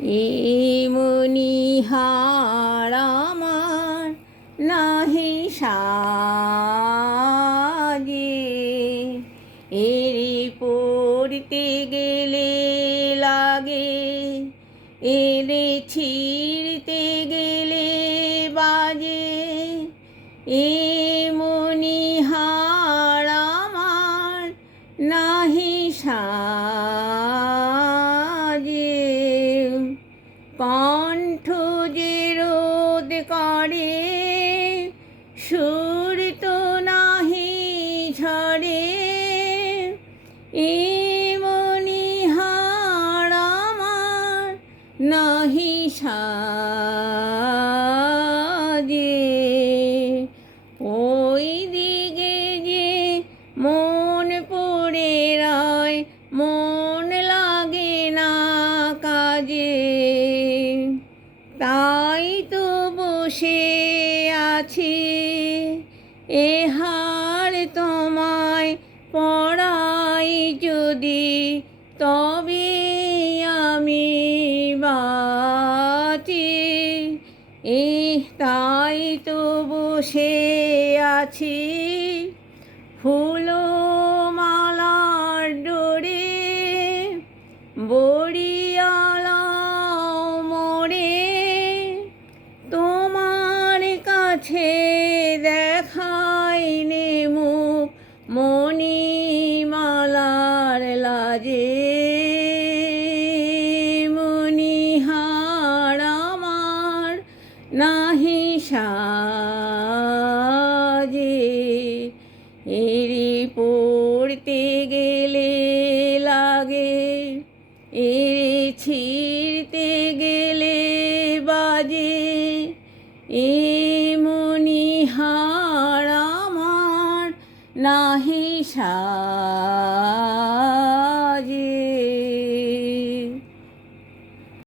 এ মণিহার আমার নাহি সাজে, এরি পড়তে গেলে লাগে, এরে ছিঁড়তে গেলে বাজে। এ মণিহার আমার নাহি সাজে, কণ্ঠ যে রোদ করে সুর তো নাহি ঝরে। এ মণিহার আমার নাহি সাজে, ওই দিকে যে মন পড়ে রয়, মন লাগে না কাজে। তাই তো বসে আছি, এ হার তোমায় পড়াই যদি, তবে আমি বাঁচি। তাই তো বসে আছি, ফুলো মালার ডোরে বড়িয়ালা মোড়ে, তোমার কাছে দেখাই নে মুখ মণিমালার লাজে। মণিহার আমার নাহি সাজে, এরি পড়তে গেলে লাগে, এরে ছিঁড়তে গেলে বাজে। এ মণিহার আমার নাহি সাজে।